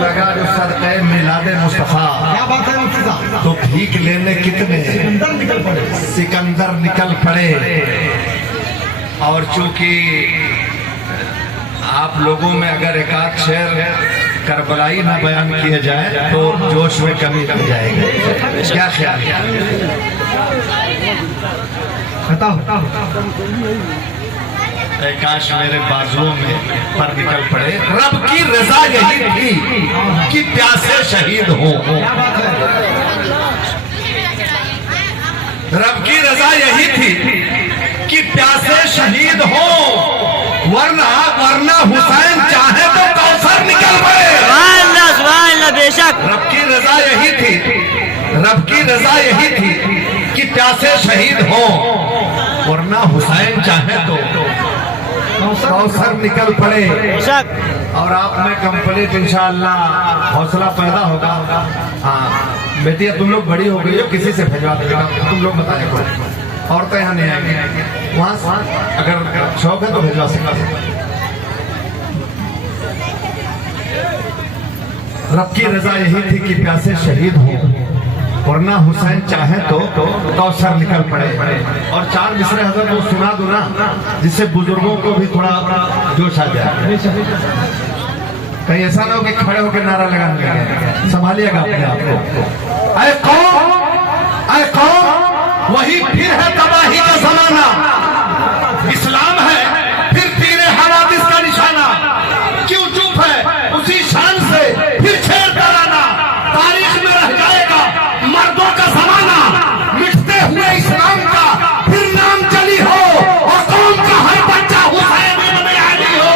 लगा जो सदक़े मिलादे मुस्तफ़ा। क्या बात है मुफ्ती साहब। तो भीख लेने कितने सिकंदर निकल पड़े। और चूंकि आप लोगों में अगर एक आध शेर करबलाई ना बयान किया जाए तो जोश में कमी लग जाएगी। क्या ख्याल है? बताओ। काश मेरे बाजुओं में पर निकल पड़े। रब की रजा यही थी कि प्यासे शहीद हो। रब की रजा यही थी कि प्यासे शहीद हो, वरना हुसैन चाहे तो कौसर निकल पड़े। बेशक रब की रजा यही थी, रब की रजा यही थी कि प्यासे शहीद हो, वरना हुसैन चाहे तो कौसर निकल पड़े। बेशक और आप में कंप्लीट इंशाअल्लाह हौसला पैदा होगा। हाँ बेटिया तुम लोग बड़ी हो गई हो, किसी से भिजवा देगा, तुम लोग बताए और तो यहाँ नहीं आएंगे। वहाँ अगर शौक है तो भिजवा सकते। रब की रजा यही थी कि प्यासे शहीद हो, वरना हुसैन चाहे तो कौसर निकल पड़े। और चार मिसरे हजरत वो सुना दो ना, जिससे बुजुर्गों को भी थोड़ा जोश आ जाए। कहीं ऐसा ना हो कि खड़े होकर नारा लगाने लगे। संभालिएगा अपने आप को। अरे कौन, अरे कौन, वही फिर है तबाही का जमाना। इस्लाम है फिर तीरे हवादिस का निशाना। क्यों चुप है उसी शान से फिर छेड़ कराना। तारीख में रह जाएगा मर्दों का जमाना। मिटते हुए इस्लाम का फिर नाम चली हो, और कौम का हर बच्चा हुसैन इब्न अली हो।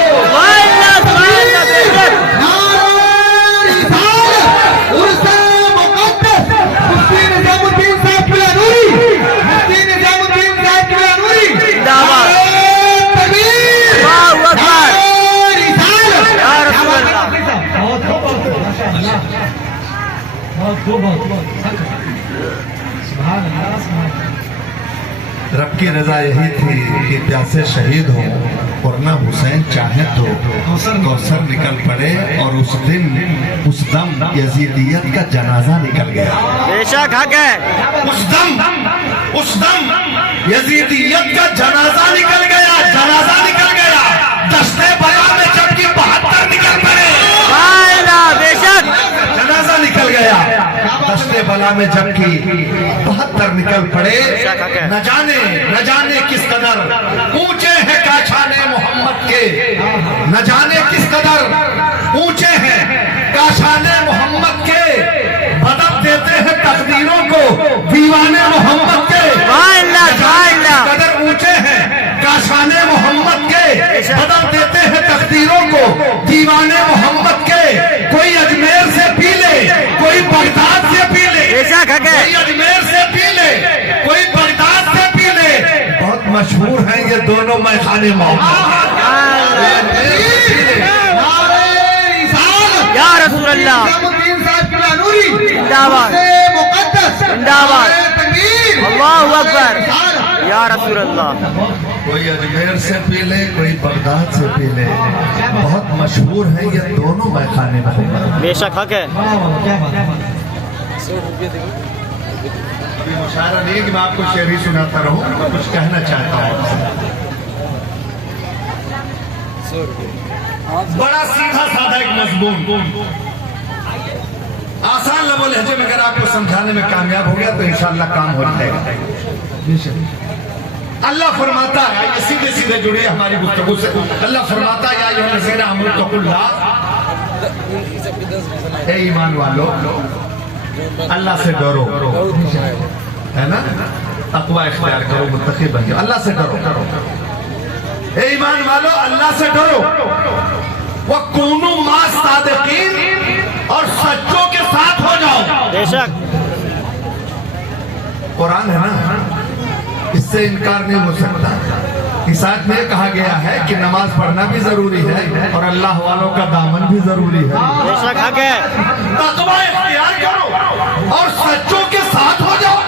रब की रजा यही थी कि प्यासे शहीद हो, वरना हुसैन चाहे तो कौसर निकल पड़े। और उस दम यजीदियत का जनाजा निकल गया। बेशक हक है। उस दम यजीदियत का जनाजा निकल गया। जनाजा निकल गया। दस्ते बला में जबकि 72 निकल पड़े। बेशक जनाजा निकल गया। दस्ते बला में जबकि 72 निकल पड़े। न जाने किस कदर ऊंचे हैं काशाने मोहम्मद के। न जाने किस कदर ऊंचे हैं काशाने मोहम्मद के। बदब देते हैं तकदीरों को दीवाने मोहम्मद के। कदर ऊंचे हैं काशाने मोहम्मद के। बदब देते हैं तकदीरों को दीवाने मोहम्मद के। कोई अजमेर से पी ले, कोई बगदाद से पी ले। कोई अजमेर से पी ले, कोई बगदाद से पी ले। बहुत मशहूर हैं ये दोनों मैखाने मोहम्मद। या रसूल अल्लाह जिंदाबाद जिंदाबाद। अल्लाहु अकबर। या रसूल अल्लाह। कोई अजमेर से पी ले, कोई बगदाद से पी ले। बहुत मशहूर है ये दोनों मैखाने मोहम्मद। बेशक हक है। अभी मुशायरा नहीं कि मैं आपको शेर ही सुनाता रहूं, मैं कुछ कहना चाहता हूं आपसे। बड़ा सीधा साधा एक मजमून, आसान लबो लहजे में अगर आपको समझाने में कामयाब हो गया तो इंशाअल्लाह काम हो जाएगा। अल्लाह फरमाता है, ये सीधे सीधे जुड़े हमारी गुफ्तगू से। अल्लाह फरमाता है, या अय्युहल्लज़ीना आमनू तक़ुल्लाह, ए ईमान वालो अल्लाह से डरो, है ना। तक़वा इख्तियार करो, मुत्तक़ी बन जाओ। अल्लाह से डरो। ए ईमान वालो अल्लाह से डरो। वकूनू माअ सादिक़ीन, और सच्चों के साथ हो जाओ। बेशक कुरान है ना, इससे इनकार नहीं हो सकता। इस आयत में कहा गया है कि नमाज पढ़ना भी जरूरी है और अल्लाह वालों का दामन भी जरूरी है। बेशक हक है। तक़वा इख्तियार करो और सच्चों के साथ हो जाओ।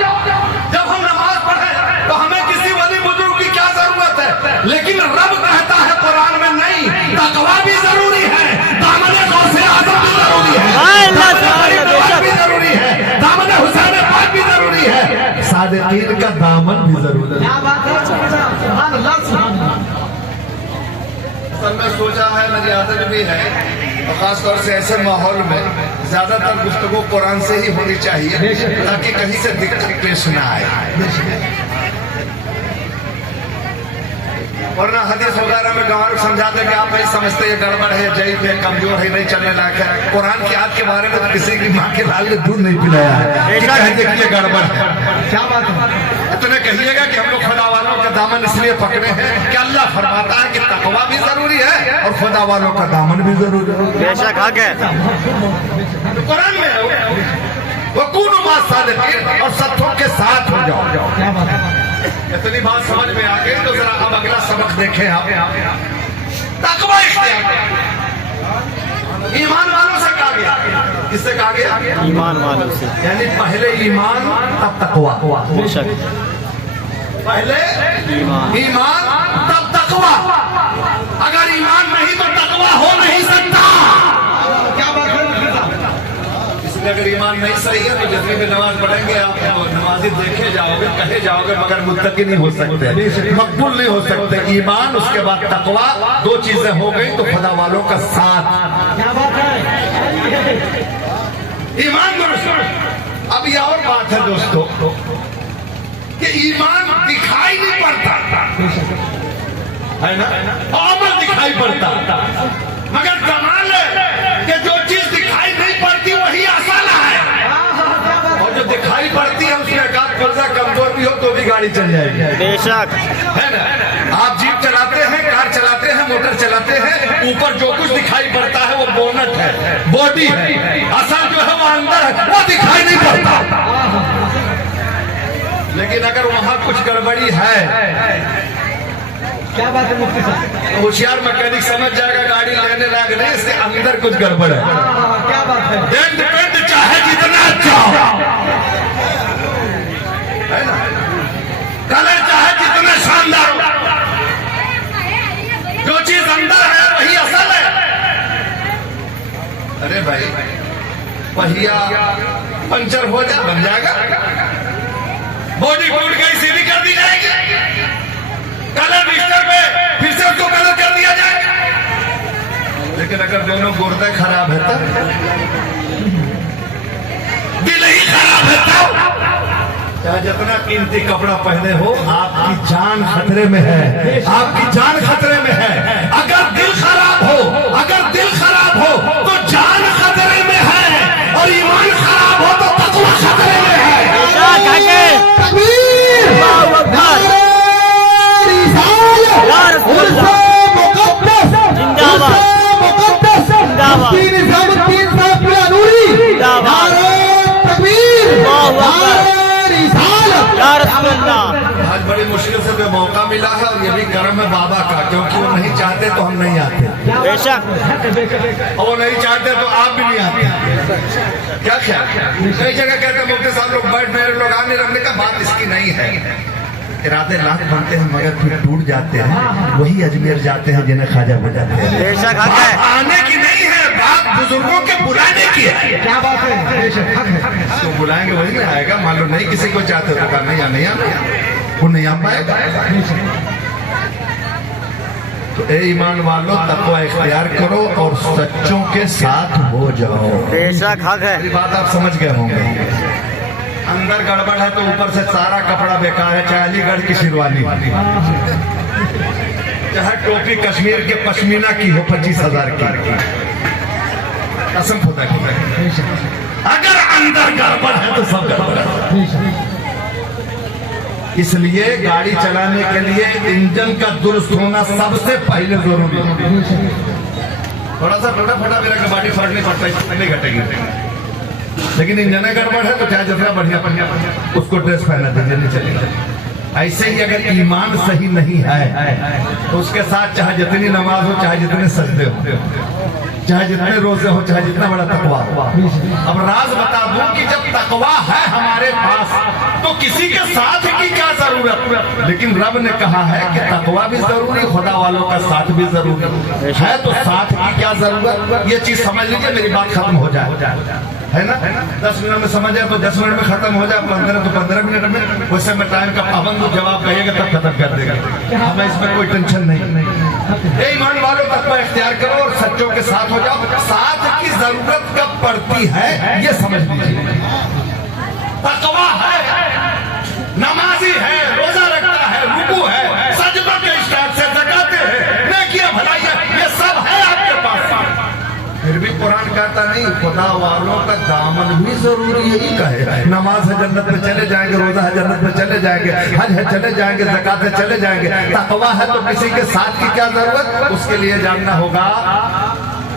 जब हम नमाज पढ़े तो हमें किसी वली बुजुर्ग की क्या जरूरत है, लेकिन रब कहता है कुरान में नहीं, तक़वा भी जरूरी है, दामन गौसे आज़म भी जरूरी है। सादिकीन का दामन भी जरूर है। क्या बात है सुभान अल्लाह सुभान अल्लाह। असल में सोचा है, मेरी आदत भी है, और खासतौर से ऐसे माहौल में ज्यादातर गुफ्तगू कुरान से ही होनी चाहिए ताकि कहीं से दिक्कत पेश न आए। वरना हदीस वगैरह में गाँव समझा दे कि आप नहीं समझते, ये गड़बड़ है, जयीफ है, कमजोर है, नहीं चलने लायक है। कुरान की आयत के बारे में तो किसी की माँ के लाल ने दूध नहीं पिलाया है कि कह दे कि ये गड़बड़ है। क्या बात है। इतने कहिएगा कि हम लोग खुदा वालों का दामन इसलिए पकड़े हैं कि अल्लाह फरमाता है कि तकवा भी जरूरी है और खुदा वालों का दामन भी जरूरी है। बेशक हक है। कुरान में है वो कूनो मा सादिकीन, और सत्यों के साथ हो जाओ। क्या बात है। इतनी बात समझ में आ गई तो जरा अब अगला सबक देखें आप। तकवा इख्तियार ईमान वालों से कहा गया। किससे कहा गया? ईमान वालों से। यानी पहले ईमान तब तकवा। बेशक पहले ईमान तब तकवा। अगर ईमान नहीं तो तकवा हो नहीं सकता। क्या बात है। इसलिए अगर ईमान नहीं सही है तो जितनी भी नमाज पढ़ेंगे आप नमाजी देखे जाओगे, कहे जाओगे, मगर मुत्तकी नहीं हो सकते, मकबूल नहीं हो सकते। ईमान, उसके बाद तकवा, दो चीजें हो गई तो खुदा वालों का साथ। क्या बात है। ईमान दुरुस्त। अब यह और बात है दोस्तों कि ईमान दिखाई नहीं पड़ता है ना, अमल दिखाई पड़ता, मगर कमाल है कि जो चीज दिखाई नहीं पड़ती वही असल है, और जो दिखाई पड़ती है उसमें एकाध पर्दा कमजोर भी हो तो भी गाड़ी चल जाएगी। बेशक है ना। आप जीप चलाते हैं, कार चलाते हैं, मोटर चलाते हैं, ऊपर जो कुछ दिखाई पड़ता है वो बोनट है, बॉडी है, असल जो है वो अंदर है, वो दिखाई नहीं पड़ता। लेकिन अगर वहां कुछ गड़बड़ी है, क्या बात है मुफ्ती साहब। होशियार मैकेनिक समझ जाएगा गाड़ी लेने लायक नहीं, इसके अंदर कुछ गड़बड़ है। क्या बात है। डेंट पेंट चाहे जितना अच्छा हो, है ना, कलर चाहे जितना शानदार हो, जो चीज अंदर है वही असल है। अरे भाई, पहिया पंचर हो जाए बन जाएगा, बॉडी टूट गई सीधी कर दी जाएगी, कलर मिक्सर पे फिर से उसको कलर कर दिया जाएगा। लेकिन अगर दोनों गुर्दे खराब है तब, दिल ही खराब है तब, चाहे जितना कीमती कपड़ा पहने हो, आपकी जान खतरे में है, आपकी जान खतरे में है। अगर दिल खराब हो, अगर दिल खराब हो तो जान खतरे में है, और ईमान खराब हो तो तकवा खतरे में है। बेशक हक है। तकबीर। अल्लाहु अकबर। या रसूल अल्लाह। जिंदाबाद जिंदाबाद निजामुद्दीन साहब की अनूरी। जिंदाबाद। तकबीर। अल्लाहु अकबर। या रसूल अल्लाह। आज बड़ी मुश्किल से जो मौका मिला है, और ये भी करम है बाबा का, क्योंकि वो नहीं चाहते तो हम नहीं आते, बेशक और वो नहीं चाहते तो आप भी नहीं आते। क्या ख्याल? कई जगह कहते हैं मुफ्ती साहब लोग बैठ, मेरे लोग आने रखने का बात इसकी नहीं है। इरादे लाख बनते हैं मगर फिर टूट जाते हैं, वही अजमेर जाते हैं जिन्हें ख्वाजा बजाते हैं। बेशक हक है। आने की नहीं है बात, बुजुर्गों के बुलाने की है। क्या बात है। बेशक हक है। तो बुलाएंगे वही नहीं आएगा। मान लो नहीं किसी को चाहते तो कहा नहीं आना, वो नहीं आ पाएगा। तो ए ईमान वालों, तकवा इख्तियार करो और सच्चों के साथ हो जाओ। बेशक हक है। मेरी बात आप समझ गए होंगे। अंदर गड़बड़ है तो ऊपर से सारा कपड़ा बेकार है, चाहे अलीगढ़ की शेरवानी, चाहे टोपी कश्मीर के पश्मीना की हो 25,000 की, कसम खुदा की। अगर अंदर गड़बड़ है तो सब गड़बड़ है। इसलिए गाड़ी चलाने के लिए इंजन का दुरुस्त होना सबसे पहले जरूरी है। थोड़ा सा टूटा फटा मेरा कबाड़ी फर्क नहीं पड़ता, नहीं घटेगी, लेकिन इंजन गड़बड़ है तो चाहे जितना बढ़िया उसको ड्रेस पहना दीजिए, नहीं चलेगा। ऐसे ही अगर ईमान सही नहीं है तो उसके साथ चाहे जितनी नमाज हो, चाहे जितने सजदे हो, चाहे जितने रोजे हो, चाहे जितना बड़ा तकवा हो। अब राज बता दूं कि जब तकवा है हमारे पास तो किसी के साथ की क्या जरूरत। लेकिन रब ने कहा है कि तकवा भी जरूरी, खुदा वालों का साथ भी जरूरी है, तो साथ की क्या जरूरत, ये चीज समझ लीजिए, मेरी बात खत्म हो जाए, है ना। 10 मिनट में समझ जाए तो 10 मिनट में खत्म हो जाए, 15 तो 15 मिनट में। वैसे मैं टाइम का पाबंद हूं, जवाब कहिएगा तब खत्म कर देगा, हमें इसमें कोई टेंशन नहीं। ईमान वालों तकवा इख्तियार करो और सच्चों के साथ हो जाओ। साथ की जरूरत कब पड़ती है ये समझ लीजिए। तकवा है, नमाजी है, रोजा रखता है, रुकू है, सजदा के इस्ताद से ज़कात है, नेकियां भलाइयां, ये सब है आपके पास। फिर भी कुरान कहता नहीं, खुदा वालों का दामन भी जरूरी, यही कहे। नमाज है जन्नत में चले जाएंगे, रोजा है जन्नत में चले जाएंगे, हज है चले जाएंगे, ज़कात है चले जाएंगे। तकवा है तो किसी के साथ की क्या जरूरत, उसके लिए जानना होगा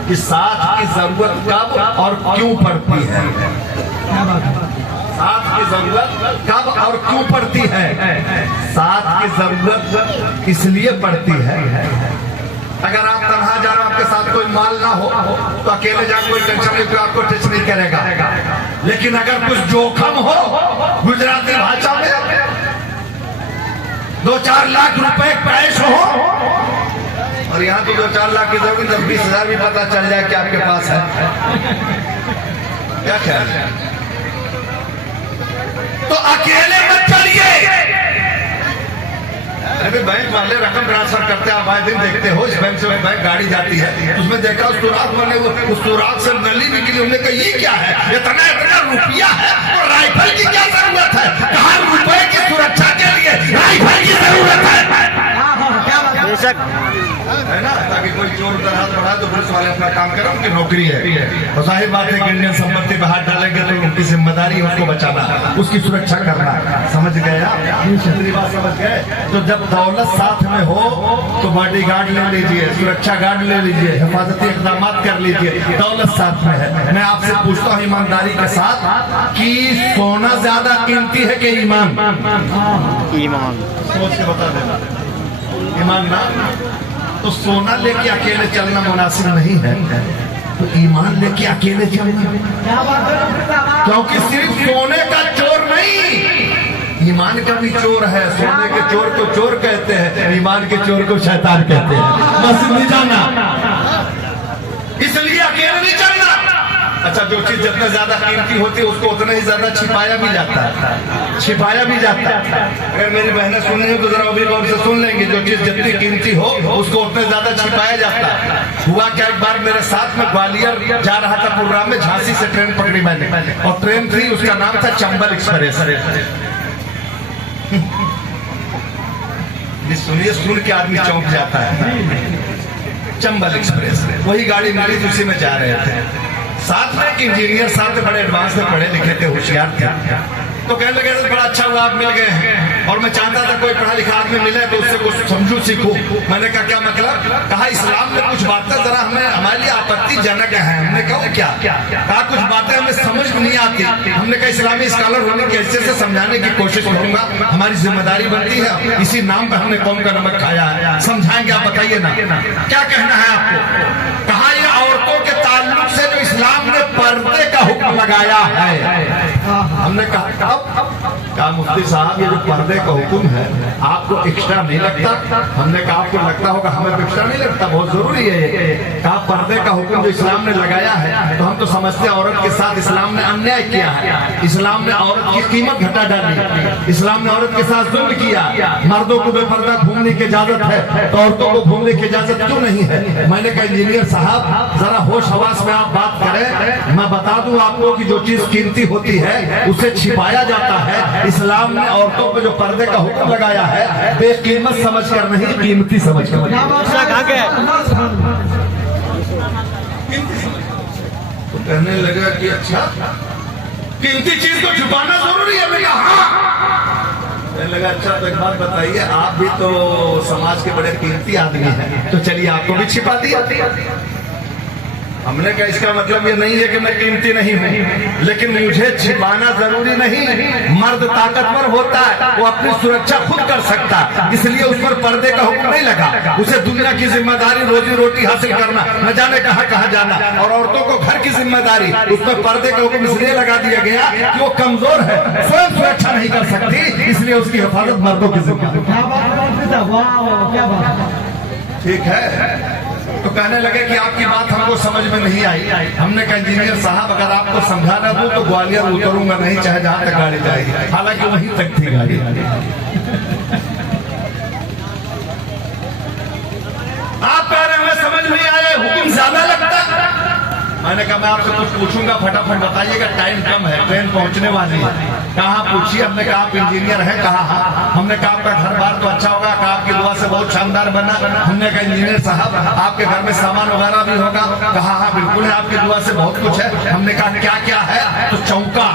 कि साथ की जरूरत कब और क्यों पड़ती है। साथ की जरूरत कब और क्यों पड़ती है। साथ की जरूरत इसलिए पड़ती है, अगर आप तनहा जा रहे हो, आपके साथ कोई माल ना हो तो अकेले जाकर कोई टेंशन नहीं, कोई आपको टेंशन नहीं करेगा। लेकिन अगर कुछ जोखम हो, गुजराती भाषा में 2-4 लाख रुपए कैश हो, और यहाँ तो 2-4 लाख की जरूरत, 20,000 भी पता चल जाए कि आपके पास है, क्या ख्याल है। तो अकेले मत चलिए। अरे बैंक वाले रकम ट्रांसफर करते हैं, आप आए दिन देखते हो, इस बैंक से बैंक गाड़ी जाती है, उसमें देखा उस सुराख बने, उस सुराख से नली निकली, हमने कहा ये क्या है, इतना रुपया है, तो राइफल की क्या जरूरत है। कहा रुपए की सुरक्षा के लिए राइफल की जरूरत है, बेशक है ना, ताकि कोई चोर उधर हाथ बढ़ा तो पुलिस वाले अपना काम करें, उनकी नौकरी है। तो जाहिर बात है कि इंडियन संपत्ति पे हाथ डालेंगे तो उनकी जिम्मेदारी है उसको बचाना, उसकी सुरक्षा करना। समझ गए आप, बात समझ गए। तो जब दौलत साथ में हो तो बॉडी गार्ड ले लीजिए, सुरक्षा गार्ड ले लीजिए, हिफाजती इकदाम कर लीजिए, दौलत साथ में है। मैं आपसे पूछता हूँ ईमानदारी के साथ कि सोना ज्यादा कीमती है कि ईमान। ईमान सोच के बता देना, ईमान ना। तो सोना लेके अकेले चलना मुनासिब नहीं है, तो ईमान लेके अकेले चलना, क्योंकि सिर्फ सोने का चोर नहीं, ईमान का भी चोर है। सोने के चोर को चोर कहते हैं, ईमान के चोर को शैतान कहते हैं। बस नहीं जाना, इसलिए अकेले नहीं चलना। अच्छा, जो चीज जितना ज्यादा कीमती होती है उसको उतना ही ज्यादा छिपाया भी जाता है, छिपाया भी जाता है। अगर मेरी बहनें सुन रही हो तो जरा अभी गौर से सुन लेंगे, जो चीज जितनी कीमती हो उसको उतना ज्यादा छिपाया जाता है। हुआ क्या, एक बार मेरे साथ में ग्वालियर जा रहा था प्रोग्राम में, झांसी से ट्रेन पकड़ी मैंने, और ट्रेन थी, उसका नाम था चंबल एक्सप्रेस। सुनिए, सुन के आदमी चौंक जाता है। चंबल एक्सप्रेस वही गाड़ी मिली, उसी में जा रहे थे। साथ में एक इंजीनियर साथ में बड़े एडवांस में पढ़े लिखे थे, होशियार थे। तो कहने लगे बड़ा अच्छा हुआ आप मिल गए हैं, और मैं चाहता था कोई पढ़ा लिखा आदमी मिले तो उससे कुछ समझू सीखूं। मैंने कहा क्या मतलब। कहा इस्लाम में कुछ बातें जरा हमें हमारे लिए आपत्तिजनक है। हमने कहा क्या। कहा कुछ बातें हमें समझ नहीं आती। हमने कहा इस्लामी स्कॉलर होने की हैसियत से समझाने की कोशिश करूंगा, हमारी जिम्मेदारी बनती है, इसी नाम पर हमने कौम का नमक खाया है, समझाएंगे, आप बताइए ना क्या कहना है आपको। कहा ये औरतों के ताल्लुक से जो इस्लाम ने पर्दे का हुक्म लगाया है। हमने कहा मुफ्ती साहब ये जो पर्दे का हुक्म है आपको एक्स्ट्रा नहीं लगता। हमने कहा आपको लगता होगा, हमें तो एक्स्ट्रा नहीं लगता, बहुत जरूरी है ये। कहा पर्दे का हुक्म जो इस्लाम ने लगाया है तो हम तो समझते हैं औरत के साथ इस्लाम ने अन्याय किया है, इस्लाम ने औरत की कीमत घटा डाली, इस्लाम ने औरत के साथ जुल्म किया। मर्दों को बेपर्दा घूमने की इजाजत है तो औरतों को घूमने की इजाजत क्यों नहीं है। मैंने कहा इंजीनियर साहब जरा होश हवास में आप बात करें। मैं बता दूं आपको कि जो चीज कीमती होती है उसे छिपाया जाता है। इस्लाम ने औरतों पर जो पर्दे का हुक्म लगाया है बेकीमत समझकर नहीं, कीमती समझकर। तो कहने लगा कि अच्छा कीमती चीज को छुपाना जरूरी है। मैंने कहा हाँ। कहने लगा अच्छा तो एक बात बताइए, आप भी तो समाज के बड़े कीमती आदमी हैं, तो चलिए आपको भी छिपा दिया। हमने कहा इसका मतलब ये नहीं है कि मैं कीमती नहीं हूँ, लेकिन मुझे छिपाना जरूरी नहीं। मर्द ताकतवर होता है, वो अपनी सुरक्षा खुद कर सकता है, इसलिए उस पर पर्दे का हुक्म नहीं लगा। उसे दुनिया की जिम्मेदारी रोजी रोटी हासिल करना, न जाने कहाँ जाना, और औरतों को घर की जिम्मेदारी, उस पर पर्दे का हुक्म इसलिए लगा दिया गया कि वो कमजोर है, स्वयं सुरक्षा नहीं कर सकती, इसलिए उसकी हिफाजत मर्दों की जिम्मेदारी। क्या बात, वाह क्या बात। ठीक है, तो कहने लगे कि आपकी बात हमको समझ में नहीं आई। हमने कहा इंजीनियर साहब, अगर आपको समझाना दूं तो ग्वालियर उतरूंगा नहीं, चाहे जहां तक गाड़ी जाएगी। हालांकि वहीं तक थी गाड़ी। आप कह रहे हमें समझ नहीं आए, हुक्म ज्यादा लगता। मैंने कहा मैं आपसे कुछ पूछूंगा, फटाफट बताइएगा, टाइम कम है, ट्रेन पहुंचने वाली है। कहाँ पूछिए? हमने कहा आप इंजीनियर हैं? कहा हाँ। हमने कहा आपका घर बार तो अच्छा होगा? कहा आपकी दुआ से बहुत शानदार बना। हमने कहा इंजीनियर साहब आपके घर में सामान वगैरह भी होगा? कहा हाँ बिल्कुल है, आपकी दुआ से बहुत कुछ है। हमने कहा क्या क्या है? तो चौका,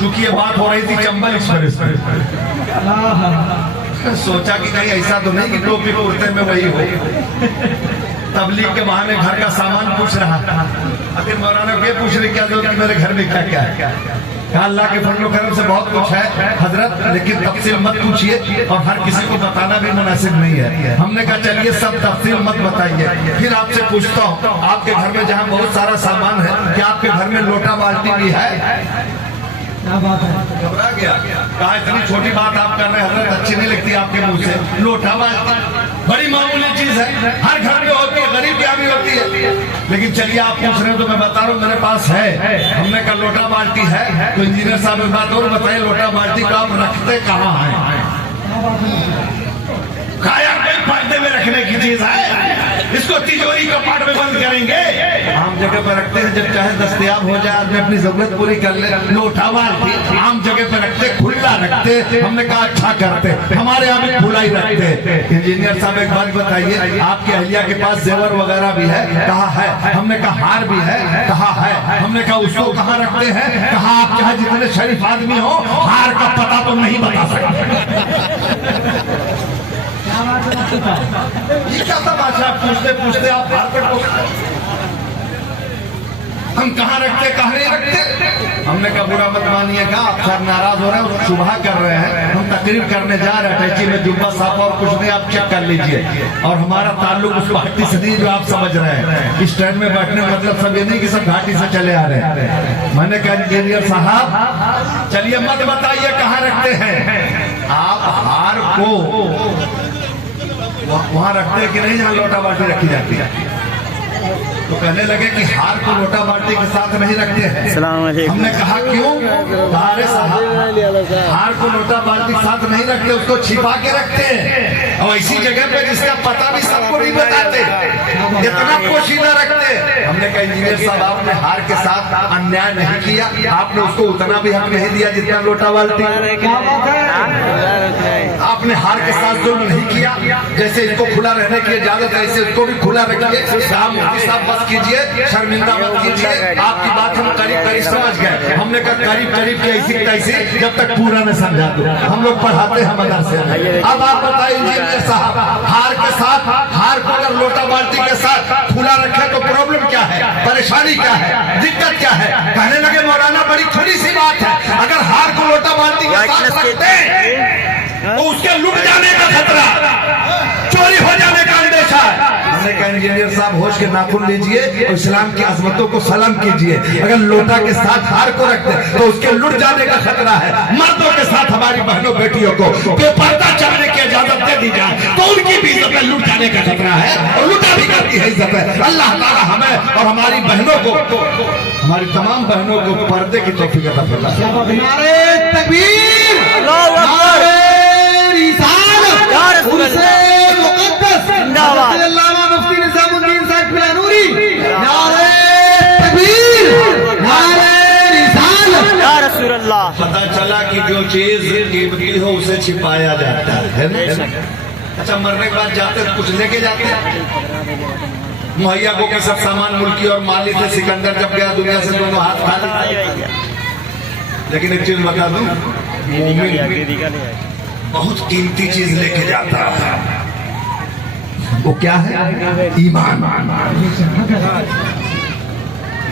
चूंकि ये बात हो रही थी चंबल एक्सप्रेस में, सोचा कि कहीं ऐसा तो नहीं कि टोपी कुर्ते में वही हो। तबलीग के बहाने घर का सामान पूछ रहा था। आखिर मौलाना ये पूछ रहे क्या जरूरत, मेरे घर में क्या क्या है? कहा अल्लाह के फजल करम से बहुत कुछ है हजरत, लेकिन तफसील मत पूछिए और हर किसी को बताना भी मुनासिब नहीं है। हमने कहा चलिए सब तफसील मत बताइए, फिर आपसे पूछता हूँ आपके घर में जहाँ बहुत सारा सामान है, क्या आपके घर में लोटा बाल्टी भी है? क्या बात है, घबरा गया। कहा इतनी छोटी बात आप कर रहे हैं हजरत, अच्छी नहीं लगती आपके मुंह से। लोटा बाल्टी बड़ी मामूली चीज है, हर घर में होती है, गरीब क्या भी होती है। लेकिन चलिए आप पूछ रहे हो तो मैं बता रहा हूँ मेरे पास है। हमने कहा लोटा बाल्टी है, तो इंजीनियर साहब एक बात और बताइए, लोटा बाल्टी को आप रखते कहाँ है? खाया कोई पर्दे में रखने की चीज है, इसको तिजोरी कपाट में बंद करेंगे? आम जगह पर रखते हैं, जब चाहे दस्तयाब हो जाए आदमी अपनी जरूरत पूरी कर ले। लोटा बाल्टी आम जगह पर रखते, खुला रखते। हमने कहा अच्छा करते, हमारे यहाँ भी खुला ही रखते। इंजीनियर साहब एक बात बताइए, आपकी अहलिया के पास जेवर वगैरह भी है? कहा है। हमने कहा हार भी है? कहा है। हमने कहा उसको कहाँ रखते हैं? कहा आप चाहे जितने शरीफ आदमी हो, हार का पता तो नहीं बता सकते। ये क्या तमाशा, पूछते पूछते आप हार पर पहुंचते। हम कहाँ रखते, कहाँ नहीं रखते? हमने कहा बुरा मत मानिएगा, आप सर नाराज हो रहे हैं, शुभा कर रहे हैं, हम तकरीर करने जा रहे हैं, टैची में जुब्बा साफा और कुछ नहीं, आप चेक कर लीजिए। और हमारा ताल्लुक उस घाटी से नहीं जो आप समझ रहे हैं। इस ट्रेन में बैठने का मतलब सब ये नहीं कि सब घाटी से चले आ रहे हैं। मैंने कहा इंजीनियर साहब चलिए मत बताइए कहाँ रखते हैं। आप हार को वहां रखते हैं कि नहीं जहाँ लोटा बाल्टी रखी जाती है? तो कहने लगे कि हार को लोटा बाल्टी के साथ नहीं रखते हैं। हमने कहा क्यों? अरे साहब हार को लोटा बाल्टी के साथ नहीं रखते, उसको छिपा के रखते हैं, और ऐसी जगह पे जिसका पता भी सबको नहीं बताते, इतना पोशीदा रखते। हमने कहा इंजीनियर साहब आपने हार के साथ अन्याय नहीं किया, आपने उसको उतना भी हक नहीं दिया जितना लोटा बाल्टी। आपने हार के साथ जुल्म नहीं किया, जैसे इसको खुला रहने की इजाजत है ऐसे उसको भी खुला रखिए। साहब बस कीजिए, शर्मिंदा मत कीजिए, आपकी बात हम करीब करीब समझ गए। हमने कहा करीब करीब की ऐसी तैसी, जब तक पूरा न समझा दो। हम लोग पढ़ाते हैं मदरसे। अब आप बताइए इंजीनियर साहब, हार के साथ, हार को अगर लोटा बाल्टी के साथ खुला रखे तो प्रॉब्लम क्या है, परेशानी क्या है, दिक्कत क्या है? कहने लगे मौलाना बड़ी थोड़ी सी बात है, अगर हार को लोटा बाल्टी के साथ रखते तो उसके लुट जाने का खतरा, चोरी हो जाने का अंदेशा है। हमने कहा इंजीनियर साहब होश के नाखून लीजिए और इस्लाम की अजमतों को सलाम कीजिए। अगर लोटा के साथ हार को रखते तो उसके लुट जाने का खतरा है। मर्दों के साथ हमारी बहनों बेटियों को बेपर्दा चलने की इजाजत दे दी जाए तो उनकी भी इज्जत लुट जाने का खतरा है, और लुटा भी करती है इज्जत है। अल्लाह ताला हमें और हमारी बहनों को, हमारी तमाम बहनों को पर्दे की तौफीक अता फरमाए। नारे तकबीर, मुफ्ती निजामुद्दीन साहब पिलानूरी, नारे तकबीर, नारे रिसालत, या रसूल अल्लाह। पता चला कि जो चीज कीमती हो उसे छिपाया जाता है ना? अच्छा मरने के बाद जाते कुछ लेके जाते हैं। मुहैया को के सब सामान मुल्की और माली थे, सिकंदर जब गया दुनिया से दोनों हाथ खाली। लेकिन एक चीज बता दूं, मोमिन बहुत कीमती चीज लेके जाता है, वो क्या है? ईमान।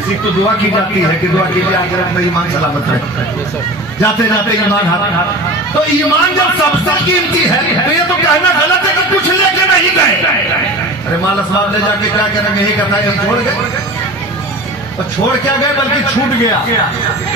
किसी को दुआ की जाती है कि दुआ कीजिए आखिरत में ईमान सलामत रहे, जाते जाते ईमान हाथ। तो ईमान जब सबसे कीमती है तो ये तो कहना गलत है कि कुछ लेके नहीं गए। अरे माल असबाब ले जाके क्या करेंगे, यही कहता है हम छोड़ गए, तो छोड़ क्या गए बल्कि छूट गया।